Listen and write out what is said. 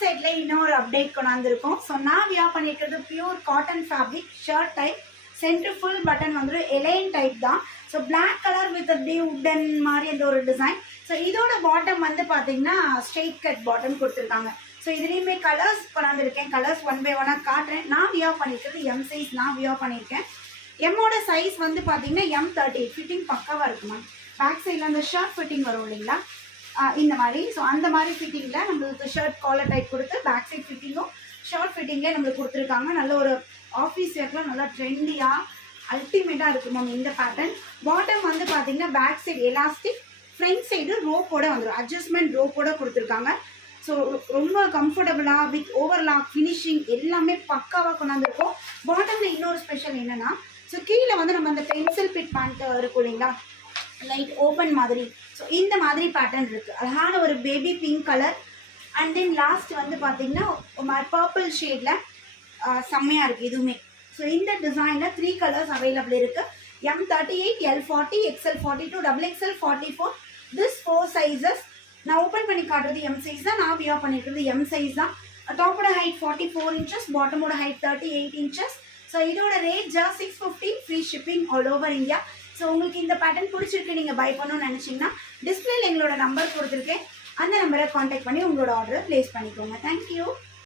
சைடில் இன்னொரு update கொண்டாந்துருக்கோம். So நான் வியா பண்ணியிருக்கிறது pure cotton fabric shirt type. Centre full button வந்துடும் எலைன் டைப் தான். ஸோ பிளாக் கலர் வித் அப்படியே உட்டன் மாதிரி அந்த ஒரு டிசைன். ஸோ இதோட பாட்டம் வந்து பார்த்தீங்கன்னா ஸ்ட்ரெயிட் கட் பாட்டம் கொடுத்துருக்காங்க. ஸோ இதுலேயுமே கலர்ஸ் கொண்டாந்துருக்கேன். கலர்ஸ் ஒன் பை ஒன்னாக காட்டுறேன். நான் வியா பண்ணியிருக்கிறது எம் சைஸ் நான் வியா பண்ணியிருக்கேன். எம்மோட சைஸ் வந்து பார்த்தீங்கன்னா M30. ஃபிட்டிங் பக்காவாக இருக்குமா. பேக் சைடில் அந்த ஷர்ட் ஃபிட்டிங் வரும் இல்லைங்களா, இந்த மாதிரி. ஸோ அந்த மாதிரி ஃபிட்டிங்கில் நம்மளுக்கு ஷர்ட் காலர் டைப் கொடுத்து பேக் சைட் ஃபிட்டிங்கும் ஷார்ட் ஃபிட்டிங்லேயே நம்மளுக்கு கொடுத்துருக்காங்க. நல்ல ஒரு ஆஃபீஸ் வேர்க்கெலாம் நல்லா ட்ரெண்டியாக அல்டிமேட்டாக இருக்கும் மேம் இந்த பேட்டர்ன். பாட்டம் வந்து பார்த்தீங்கன்னா back side elastic, front side ரோப்போட வந்துடும், அட்ஜஸ்ட்மெண்ட் ரோப்போட கொடுத்துருக்காங்க. ஸோ ரொம்ப கம்ஃபர்டபுளாக வித் ஓவர்லாக் ஃபினிஷிங் எல்லாமே பக்காவாக கொண்டாந்துருக்கோம். பாட்டமில் இன்னொரு ஸ்பெஷல் என்னென்னா, ஸோ கீழே வந்து நம்ம அந்த பென்சில் பிட் பேண்ட் இருக்கும் இல்லைங்களா, லைட் ஓப்பன் மாதிரி. ஸோ இந்த மாதிரி பேட்டர்ன் இருக்குது. அழகான ஒரு baby pink colour. And then last வந்து பார்த்தீங்கன்னா பர்பிள் ஷேடில் செம்மையாக இருக்குது இதுவுமே. ஸோ இந்த டிசைனில் 3 கலர்ஸ் அவைலபிள் இருக்குது. M38, L40, XL42, XXL 44. This 4 sizes. நான் ஓப்பன் பண்ணி காட்டுறது எம் சைஸ் தான். நான் வியா பண்ணியிருக்கிறது எம் சைஸ் தான். டாப்போட ஹைட் 44 இன்ச்சஸ், பாட்டமோட ஹைட் 38 இன்ச்சஸ். ஸோ இதோட rate just 650, free shipping all over India. So உங்களுக்கு இந்த பேட்டர்ன் பிடிச்சிருக்கு, நீங்கள் பை பண்ணணும்னு நினச்சிங்கன்னா டிஸ்பிளேல எங்களோட நம்பர் கொடுத்துருக்கேன். அந்த நம்பரை காண்டாக்ட் பண்ணி உங்களோட ஆர்டரை ப்ளேஸ் பண்ணிக்கோங்க. தேங்க்யூ.